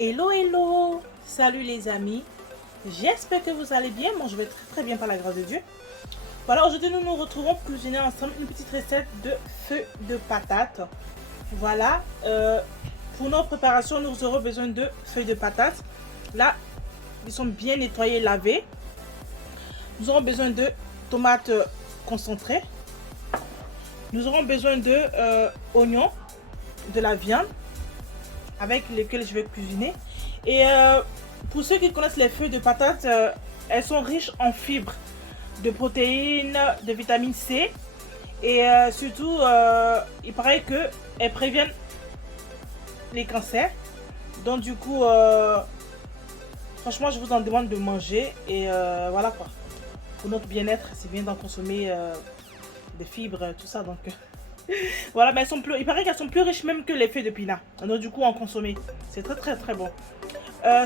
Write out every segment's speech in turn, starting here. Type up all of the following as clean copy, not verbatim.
Hello, hello! Salut les amis! J'espère que vous allez bien. Moi, je vais très bien par la grâce de Dieu. Voilà, aujourd'hui, nous nous retrouvons pour cuisiner ensemble une petite recette de feu de patates. Voilà, pour nos préparations, nous aurons besoin de feuilles de patates. Là, ils sont bien nettoyés, lavés. Nous aurons besoin de tomates concentrées. Nous aurons besoin de oignons, de la viande avec lesquels je vais cuisiner. Et pour ceux qui connaissent les feuilles de patates, elles sont riches en fibres, de protéines, de vitamine C. Et surtout, il paraît qu'elles préviennent les cancers. Donc du coup, franchement, je vous en demande de manger. Et voilà quoi. Pour notre bien-être, c'est bien d'en consommer des fibres, tout ça. Donc voilà, mais il paraît qu'elles sont plus riches même que les feuilles de pinard. Donc du coup, en consommer. C'est très bon.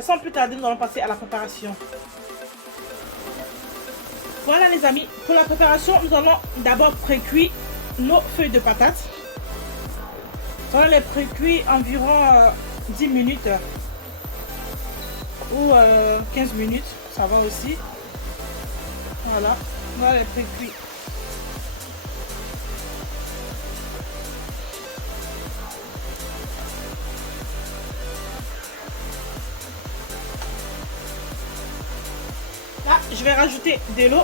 Sans plus tarder, nous allons passer à la préparation. Voilà les amis, pour la préparation, nous allons d'abord précuire nos feuilles de patates. On va les précuire environ 10 minutes ou 15 minutes, ça va aussi. Voilà, on va les précuire. Là, je vais rajouter de l'eau.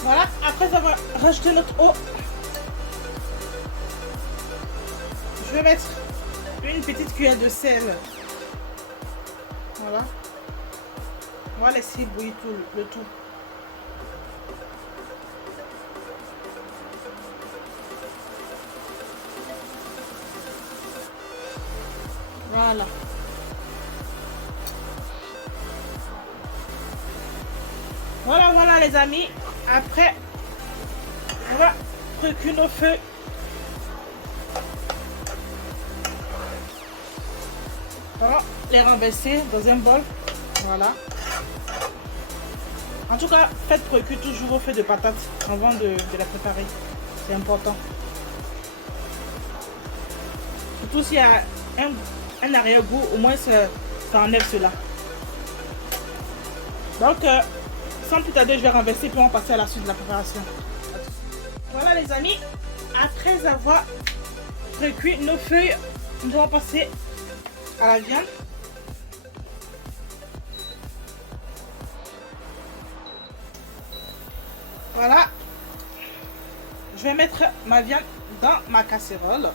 Voilà, après avoir rajouté notre eau, je vais mettre une petite cuillère de sel. Voilà. On va laisser bouillir le tout. Voilà. Voilà les amis. Après, on va précuire nos feuilles. On va les renverser dans un bol. Voilà. En tout cas, faites précuire toujours vos feuilles de patates avant de la préparer. C'est important. Surtout s'il y a un arrière-goût, au moins ça enlève cela. Donc, sans plus tarder, je vais renverser puis on va passer à la suite de la préparation. Voilà les amis, après avoir précuit nos feuilles, nous allons passer à la viande. Voilà, je vais mettre ma viande dans ma casserole.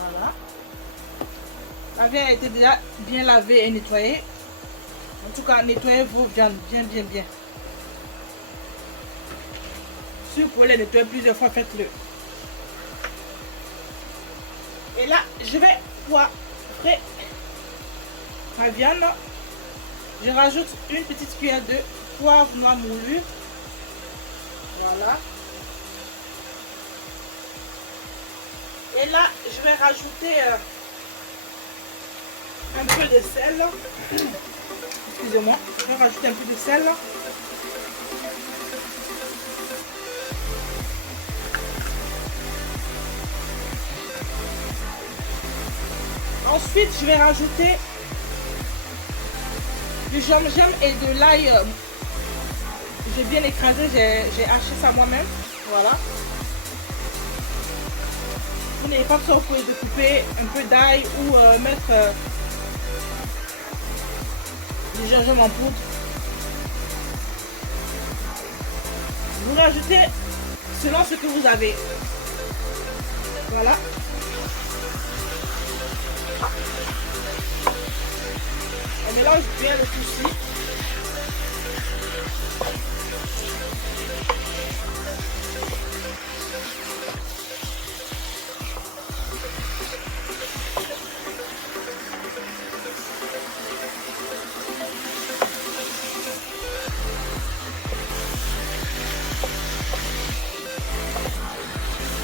Voilà. La viande a été déjà bien lavée et nettoyée. En tout cas, nettoyez vos viandes bien. Si vous pouvez les nettoyer plusieurs fois, faites-le. Et là, je vais poivrer ma viande. Je rajoute une petite cuillère de poivre noir moulu. Voilà. Et là, je vais rajouter un peu de sel. Excusez-moi, je vais rajouter un peu de sel. Ensuite, je vais rajouter du gingembre et de l'ail. J'ai bien écrasé, j'ai haché ça moi-même. Voilà. Vous n'avez pas besoin, vous pouvez couper un peu d'ail ou mettre du gingembre en poudre. Vous rajoutez selon ce que vous avez. Voilà. On mélange bien le tout-ci.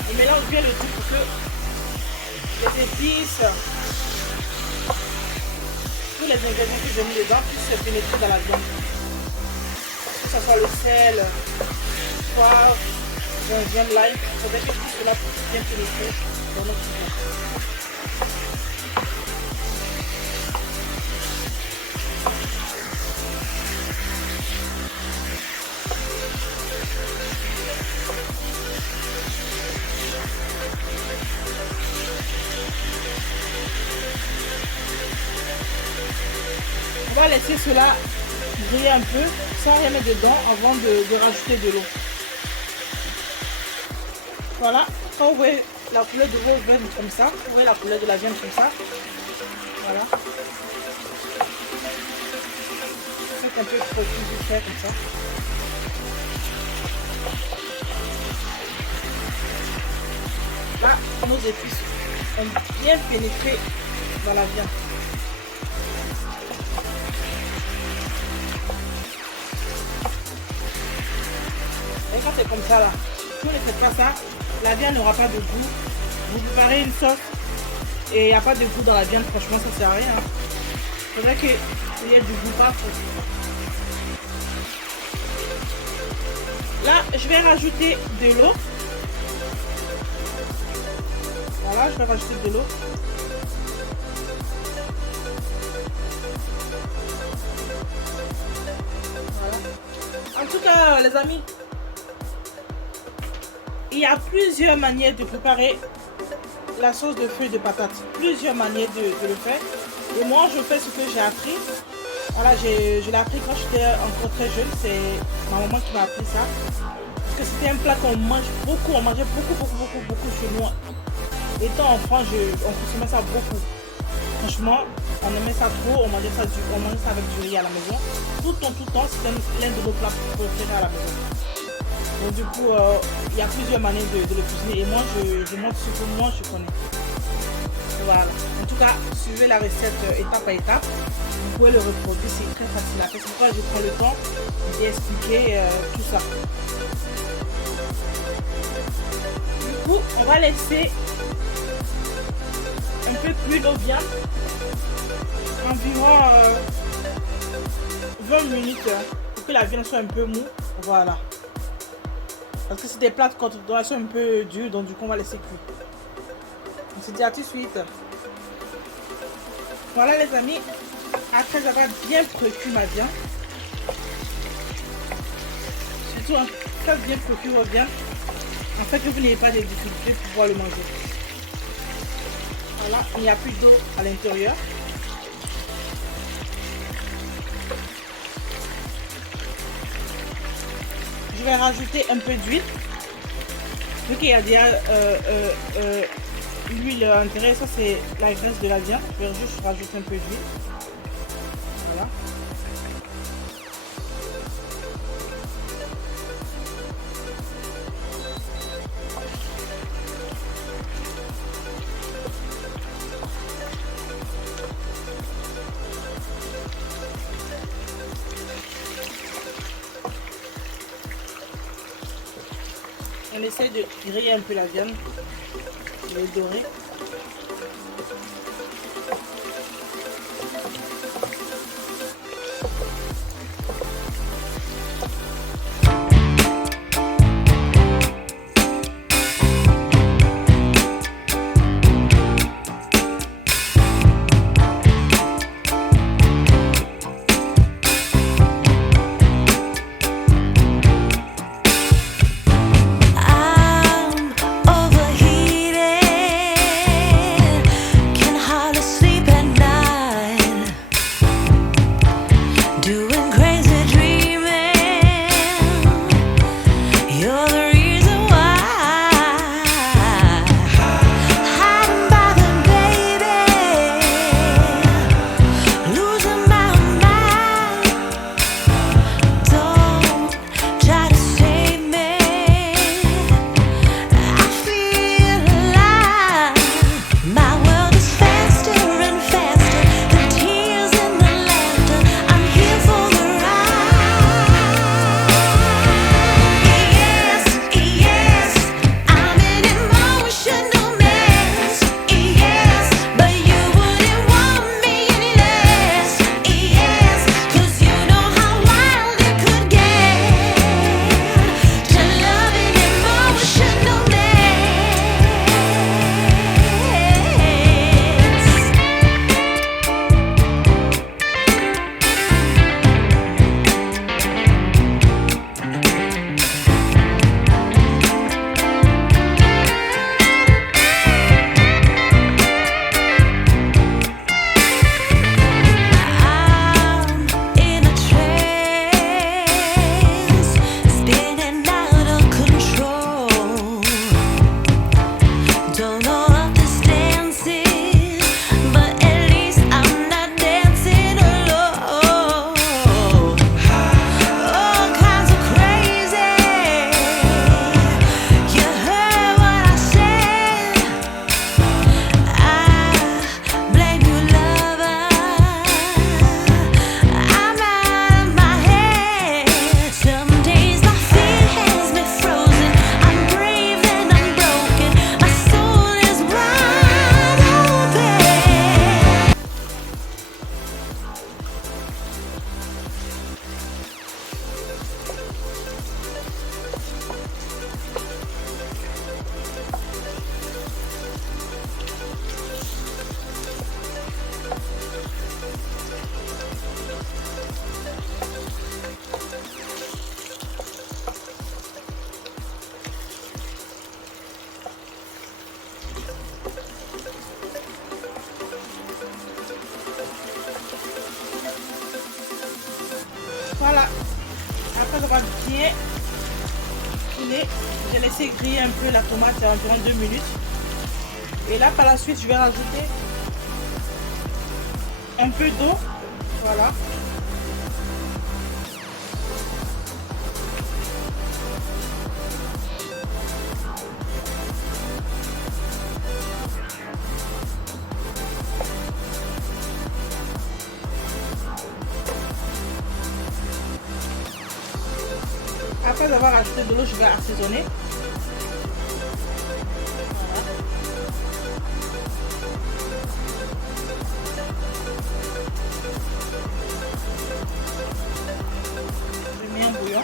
On mélange bien le tout pour que les épices tous les ingrédients que j'ai mis dedans puissent se pénétrer dans la viande. Que ce soit le sel, poivre, gingembre, l'ail, il faudrait que tout cela puisse bien pénétrer dans notre viande. On va laisser cela griller un peu sans rien mettre dedans avant de rajouter de l'eau. Voilà, quand vous voyez la couleur de vos viandes comme ça, vous voyez la couleur de la viande comme ça. Voilà. Faites un peu de produit vite fait comme ça. Là, nos épices ont bien pénétré dans la viande. Et quand c'est comme ça là, si vous ne faites pas ça, la viande n'aura pas de goût. Vous préparez une sauce et il n'y a pas de goût dans la viande, franchement ça sert à rien. Il faudrait qu'il y ait du goût partout. Là, je vais rajouter de l'eau. Voilà, je vais rajouter de l'eau. Voilà. En tout cas, les amis, il y a plusieurs manières de préparer la sauce de feuilles de patates. Plusieurs manières de le faire. Et moi, je fais ce que j'ai appris. Voilà, je l'ai appris quand j'étais encore très jeune. C'est ma maman qui m'a appris ça. Parce que c'était un plat qu'on mange beaucoup. On mangeait beaucoup chez nous. Étant enfant, on consommait ça beaucoup. Franchement, on aimait ça trop. On mangeait ça avec du riz à la maison. Tout le temps, c'était l'un de nos plats préférés à la maison. Donc du coup, il y a plusieurs manières de le cuisiner et moi je montre ce que moi je connais. Voilà. En tout cas, suivez la recette étape à étape. Vous pouvez le reproduire, c'est très facile à faire. C'est pourquoi je prends le temps d'expliquer tout ça. Du coup, on va laisser un peu cuire nos viandes. Environ 20 minutes pour que la viande soit un peu mou. Voilà. Parce que c'est des plats de considération un peu durs, donc du coup on va laisser cuire. On se dit à tout de suite. Voilà les amis, après avoir bien précuit ma viande, surtout faites bien précuire votre viande, en fait que vous n'ayez pas de difficultés pour pouvoir le manger. Voilà, il n'y a plus d'eau à l'intérieur. Je vais rajouter un peu d'huile. Vu qu'il y a déjà l'huile à l'intérieur, ça c'est la graisse de la viande. Je vais juste rajouter un peu d'huile. Voilà. On essaie de griller un peu la viande, de le dorer. bien tourné. J'ai laissé griller un peu la tomate à environ 2 minutes. Et là, par la suite, je vais rajouter un peu d'eau. Voilà. Après avoir ajouté de l'eau, je vais assaisonner. Je mets un bouillon.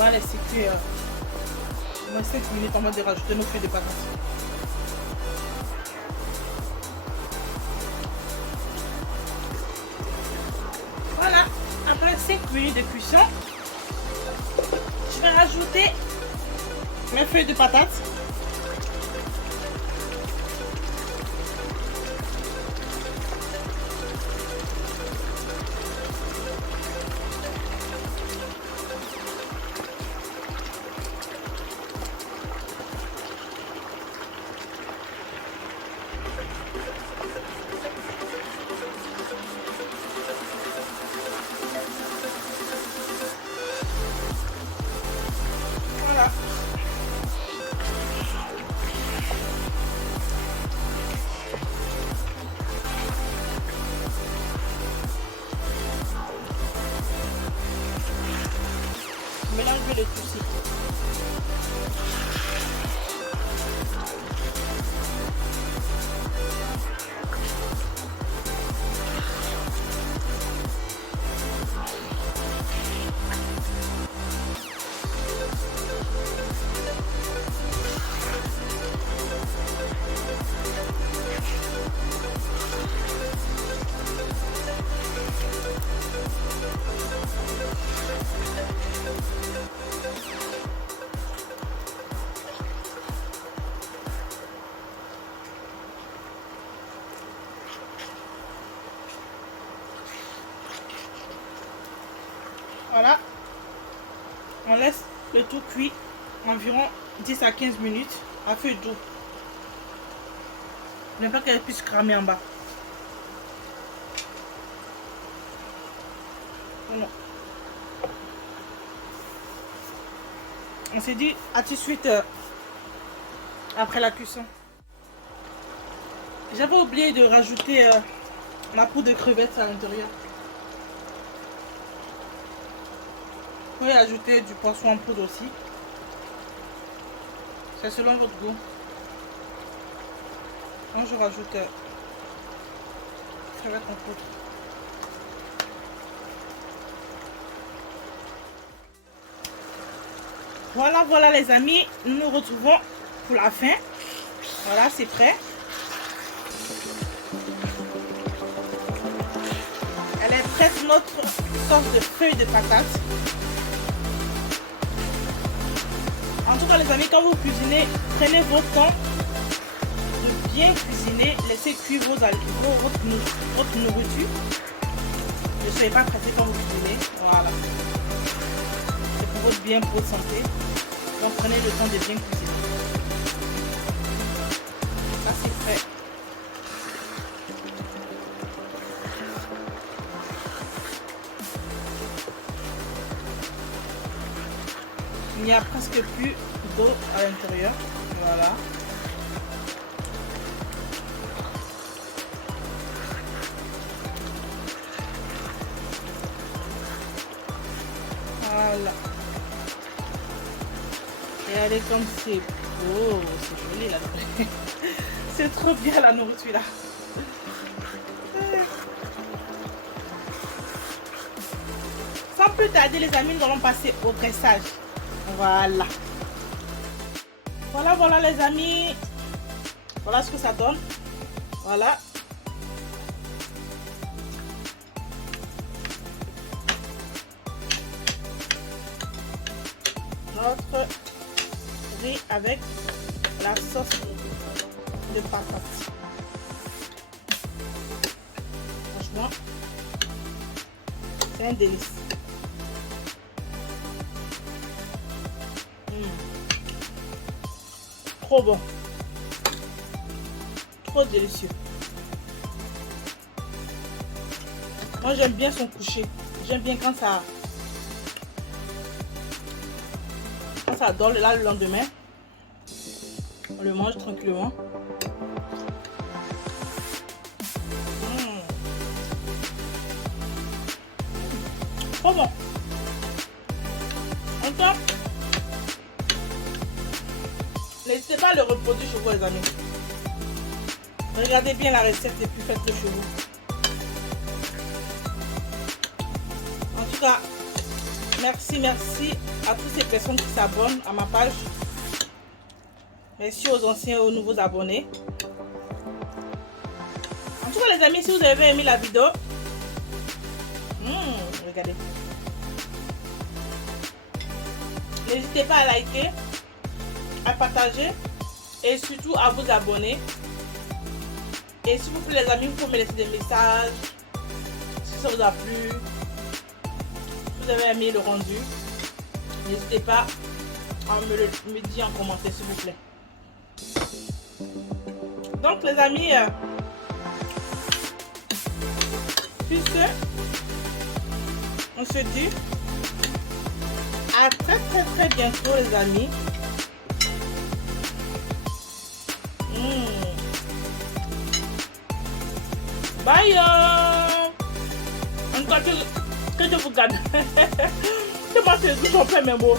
On va laisser cuire au moins 5 minutes avant de rajouter nos feuilles de patates. Voilà, après 5 minutes de cuisson, je vais rajouter mes feuilles de patates. Voilà. Mélange le tout ici. Voilà, on laisse le tout cuit environ 10 à 15 minutes à feu doux. Ne pas qu'elle puisse cramer en bas. Voilà. On s'est dit à tout de suite après la cuisson. J'avais oublié de rajouter ma poudre de crevettes à l'intérieur. Vous pouvez ajouter du poisson en poudre aussi. C'est selon votre goût. Moi je rajoute crevettes en poudre. Voilà les amis, nous nous retrouvons pour la fin. Voilà, c'est prêt. Elle est prête, notre sauce de feuilles de patates. En tout cas les amis, quand vous cuisinez, prenez votre temps de bien cuisiner, laissez cuire votre nourriture. Ne soyez pas pressé quand vous cuisinez. Voilà. C'est pour votre bien, pour votre santé. Donc prenez le temps de bien cuisiner. Ça c'est prêt. Il n'y a presque plus d'eau à l'intérieur. Voilà. Voilà. Et regardez comme c'est beau. C'est joli là. C'est trop bien la nourriture là. Sans plus tarder les amis, nous allons passer au dressage. Voilà. Voilà les amis. Voilà ce que ça donne. Voilà. Notre riz avec la sauce de patates. Franchement, c'est un délice. Trop bon. Trop délicieux. Moi j'aime bien son coucher. J'aime bien quand ça dort là le lendemain. On le mange tranquillement. Trop bon. Encore. N'hésitez pas à le reproduire chez vous les amis. Regardez bien la recette et puis faites-le chez vous. En tout cas, merci à toutes ces personnes qui s'abonnent à ma page. Merci aux anciens et aux nouveaux abonnés. En tout cas les amis, si vous avez aimé la vidéo, regardez. N'hésitez pas à liker, à partager et surtout à vous abonner. Et s'il vous plaît les amis, vous pouvez me laisser des messages si ça vous a plu, si vous avez aimé le rendu. N'hésitez pas à me dire en commentaire s'il vous plaît. Donc les amis, puisque on se dit à très bientôt les amis. Bye. En tout cas, que je vous garde. C'est moi qui ai tout fait mes mots.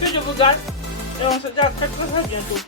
Que je vous garde. Et on se dit à très bientôt.